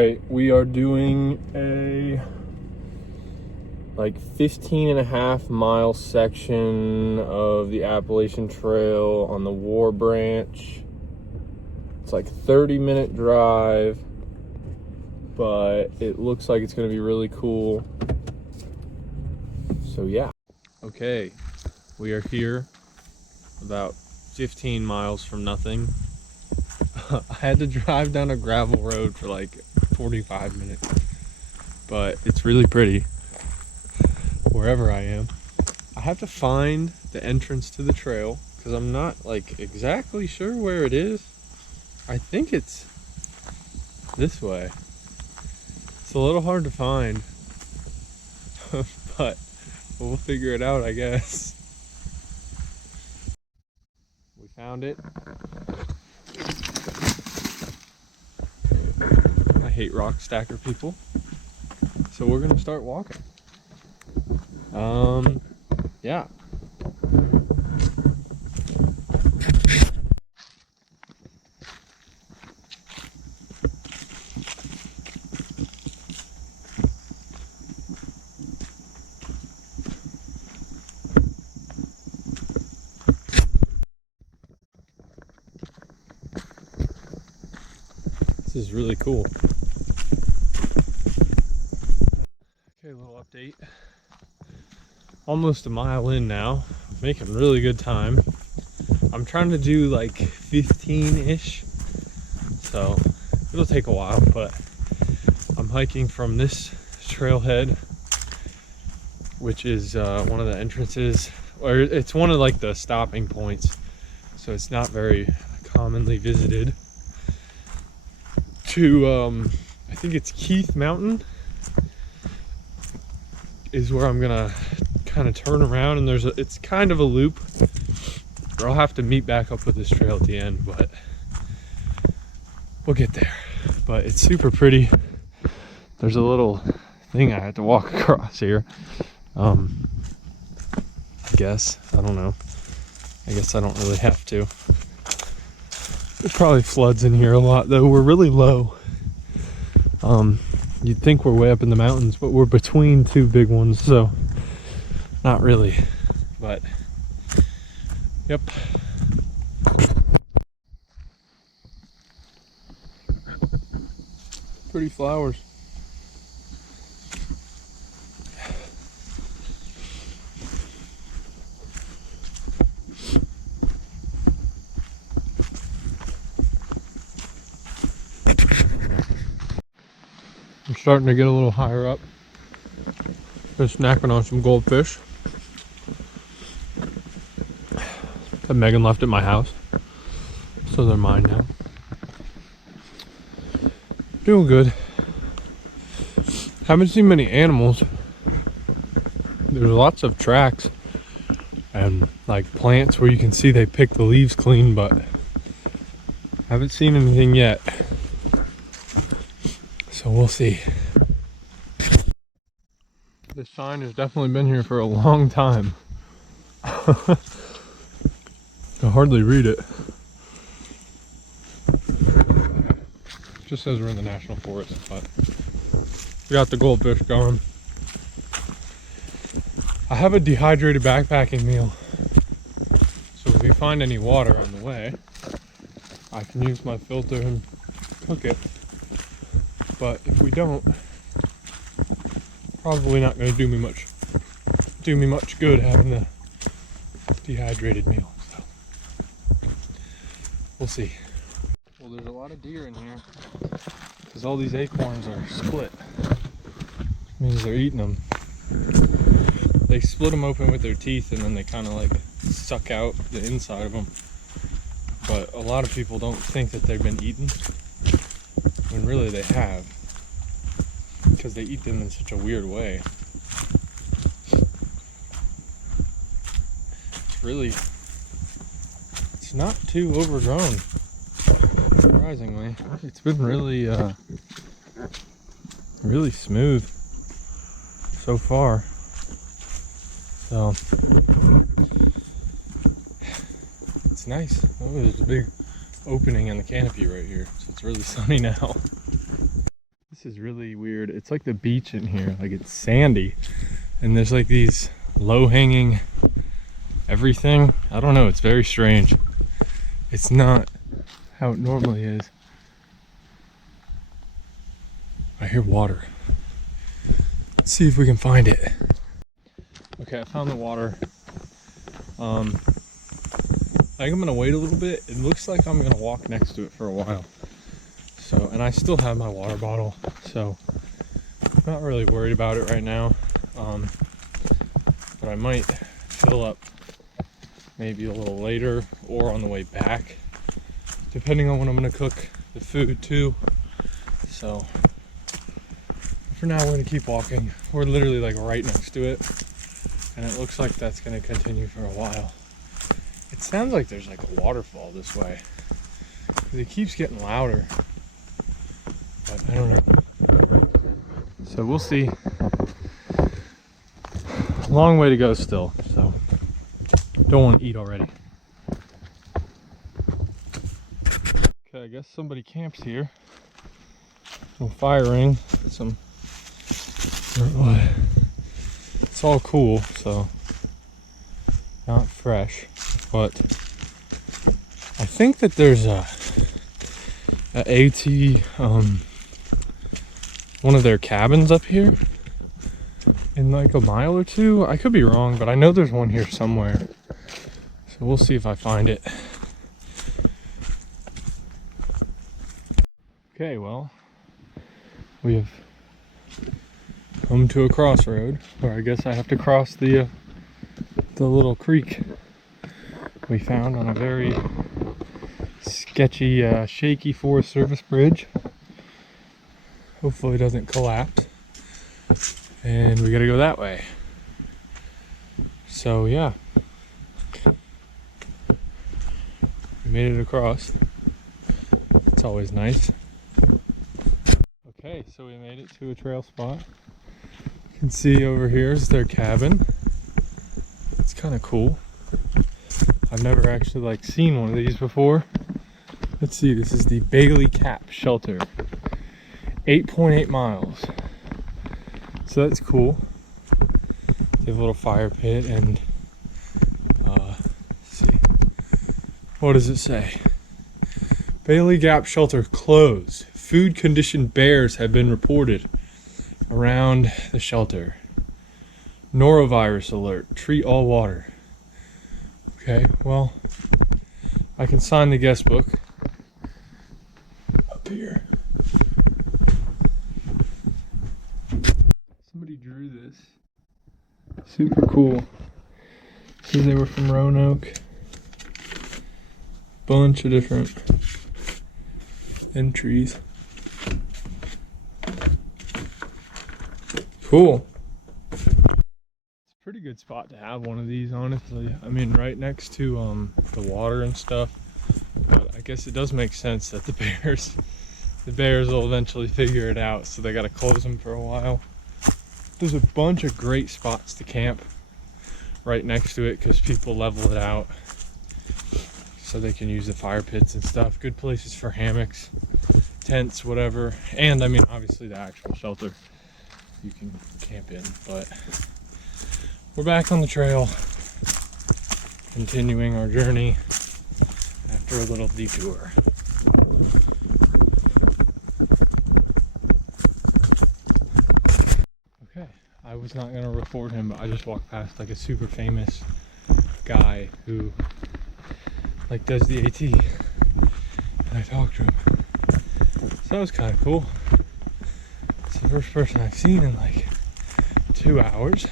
right, we are doing a like 15.5 mile section of the Appalachian Trail on the War Branch. It's like 30-minute drive, but it looks like it's going to be really cool. So yeah. Okay, we are here about 15 miles from nothing. I had to drive down a gravel road for like 45 minutes, but it's really pretty wherever I am. I have to find the entrance to the trail because I'm not like exactly sure where it is. I think it's this way. It's a little hard to find, but we'll figure it out, I guess. We found it. I hate rock stacker people. So we're gonna start walking. Yeah. This is really cool. Okay, a little update. Almost a mile in now. Making really good time. I'm trying to do like 15-ish. So it'll take a while, but I'm hiking from this trailhead, which is one of the entrances, or it's one of like the stopping points. So it's not very commonly visited. To I think it's Keith Mountain is where I'm gonna kind of turn around, and it's kind of a loop, or I'll have to meet back up with this trail at the end, but we'll get there. But it's super pretty. There's a little thing I had to walk across here. I guess, I don't know. I guess I don't really have to. It probably floods in here a lot though. We're really low. You'd think we're way up in the mountains, but we're between two big ones, so not really. But yep. Pretty flowers. I'm starting to get a little higher up. Just snacking on some goldfish that Megan left at my house, so they're mine now. Doing good. Haven't seen many animals. There's lots of tracks and like plants where you can see they pick the leaves clean, but haven't seen anything yet. So we'll see. This sign has definitely been here for a long time. I can hardly read it. Just says we're in the national forest, but we got the goldfish going. I have a dehydrated backpacking meal, so if we find any water on the way, I can use my filter and cook it. But if we don't, probably not going to do me much good having the dehydrated meal. So we'll see. Well, there's a lot of deer in here because all these acorns are split. Means they're eating them. They split them open with their teeth and then they kind of like suck out the inside of them. But a lot of people don't think that they've been eaten, when really they have, because they eat them in such a weird way. It's not too overgrown, surprisingly. It's been really really smooth so far. So it's nice. Oh, there's a big opening in the canopy right here, so it's really sunny now. This This is really weird. It's like the beach in here, like it's sandy. And there's like these low-hanging everything. I don't know, it's very strange. It's not how it normally is. I hear water. Let's see if we can find it. Okay, I found the water. I think I'm gonna wait a little bit. It looks like I'm gonna walk next to it for a while. So, and I still have my water bottle, so I'm not really worried about it right now. But I might fill up maybe a little later or on the way back, depending on when I'm gonna cook the food too. So for now, we're gonna keep walking. We're literally like right next to it, and it looks like that's gonna continue for a while. It sounds like there's like a waterfall this way, because it keeps getting louder, but I don't know. So we'll see. Long way to go still, so don't want to eat already. Okay, I guess somebody camps here. Some firing, some, it's all cool, so not fresh, but I think that there's a AT, one of their cabins up here in like a mile or two. I could be wrong, but I know there's one here somewhere, so we'll see if I find it. Okay, well, we have come to a crossroad where I guess I have to cross the little creek we found on a very sketchy, shaky Forest Service bridge. Hopefully it doesn't collapse. And we gotta go that way. So yeah, we made it across. It's always nice. Okay, so we made it to a trail spot. You can see over here is their cabin. It's kind of cool. I've never actually like seen one of these before. Let's see, this is the Bailey Cap Shelter. 8.8 miles. So that's cool. They have a little fire pit and let's see. What does it say? Bailey Gap Shelter closed. Food conditioned bears have been reported around the shelter. Norovirus alert. Treat all water. Okay, well, I can sign the guest book up here. Somebody drew this. Super cool. See, they were from Roanoke. Bunch of different entries. Cool. It's a pretty good spot to have one of these, honestly. I mean, right next to the water and stuff. But I guess it does make sense that the bears will eventually figure it out, so they gotta close them for a while. There's a bunch of great spots to camp right next to it because people level it out so they can use the fire pits and stuff. Good places for hammocks, tents, whatever. And I mean, obviously the actual shelter you can camp in, but we're back on the trail, continuing our journey after a little detour. Okay, I was not gonna record him, but I just walked past like a super famous guy who like does the AT, and I talked to him. So that was kind of cool. It's the first person I've seen in like 2 hours.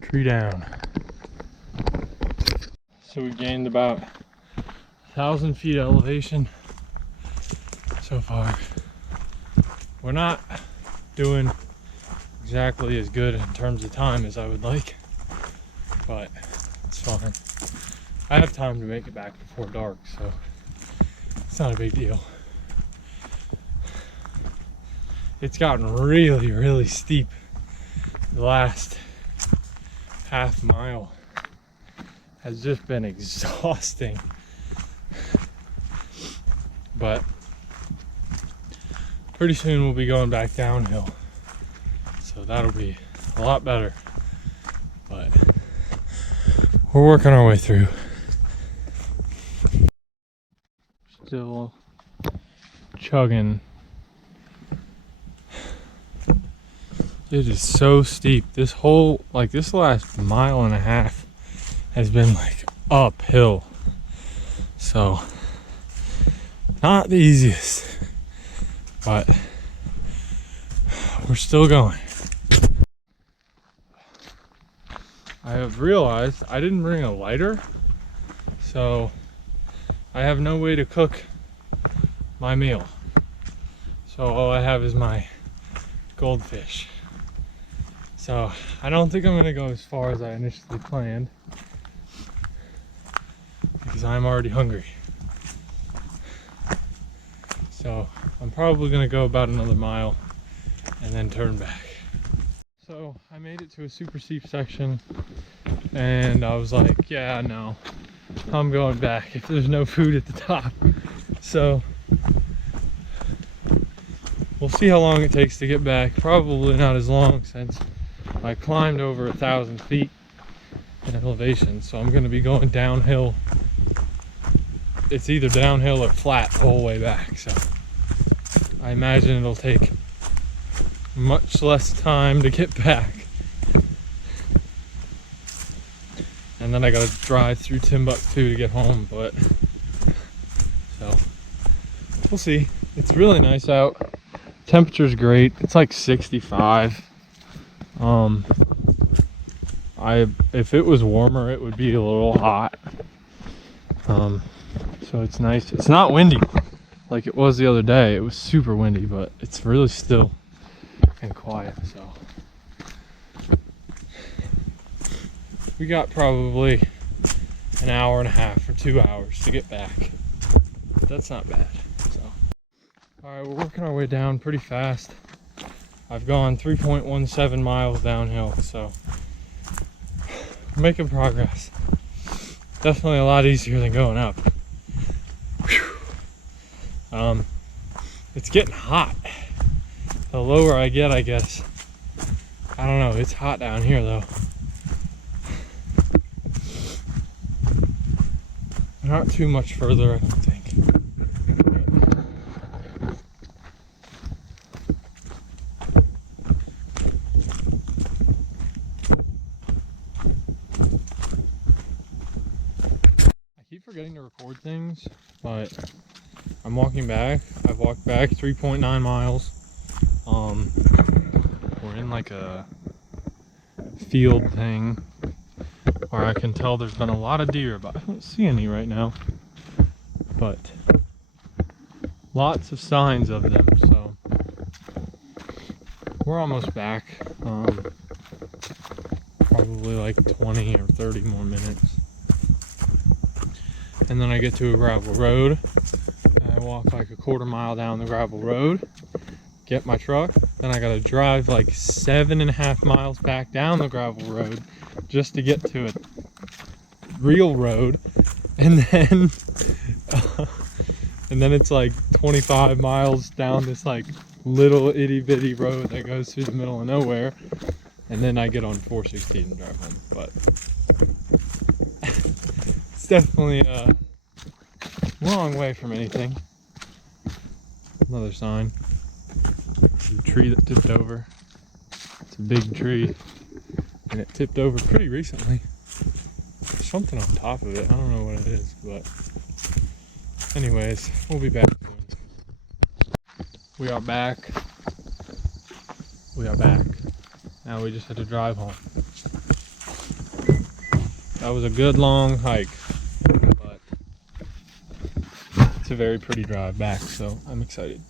Tree down. So we gained about 1,000 feet elevation so far. We're not doing exactly as good in terms of time as I would like, but it's fine. I have time to make it back before dark, so it's not a big deal. It's gotten really, really steep the last half mile. has just been exhausting. But pretty soon we'll be going back downhill, so that'll be a lot better. But we're working our way through. Still chugging. It is so steep. This whole, like this last mile and a half has been like uphill. So not the easiest, but we're still going. I have realized I didn't bring a lighter, so I have no way to cook my meal. So all I have is my goldfish. So I don't think I'm gonna go as far as I initially planned, because I'm already hungry. So I'm probably gonna go about another mile and then turn back. So I made it to a super steep section and I was like, yeah, no, I'm going back if there's no food at the top. So we'll see how long it takes to get back. Probably not as long, since I climbed over 1,000 feet in elevation. So I'm gonna be going downhill. It's either downhill or flat the whole way back. So I imagine it'll take much less time to get back. And then I gotta drive through Timbuktu to get home, but so we'll see. It's really nice out. Temperature's great. It's like 65. If it was warmer, it would be a little hot. So it's nice. It's not windy like it was the other day. It was super windy, but it's really still and quiet. So we got probably an hour and a half or 2 hours to get back. That's not bad. So all right, we're working our way down pretty fast. I've gone 3.17 miles downhill, so we're making progress. Definitely a lot easier than going up. It's getting hot. The lower I get, I guess. I don't know, it's hot down here though. Not too much further, I don't think. I keep forgetting to record things, but I'm walking back. I've walked back 3.9 miles. We're in like a field thing where I can tell there's been a lot of deer, but I don't see any right now. But lots of signs of them, so we're almost back. Probably like 20 or 30 more minutes. And then I get to a gravel road. I walk like a quarter mile down the gravel road, get my truck, then I gotta drive like 7.5 miles back down the gravel road just to get to a real road, and then it's like 25 miles down this like little itty bitty road that goes through the middle of nowhere, and then I get on 416 and drive home. But it's definitely a long way from anything. Another sign. There's a tree that tipped over. It's a big tree, and it tipped over pretty recently. There's something on top of it. I don't know what it is, but anyways, we'll be back soon. We are back. We are back. Now we just had to drive home. That was a good long hike, but it's a very pretty drive back, so I'm excited.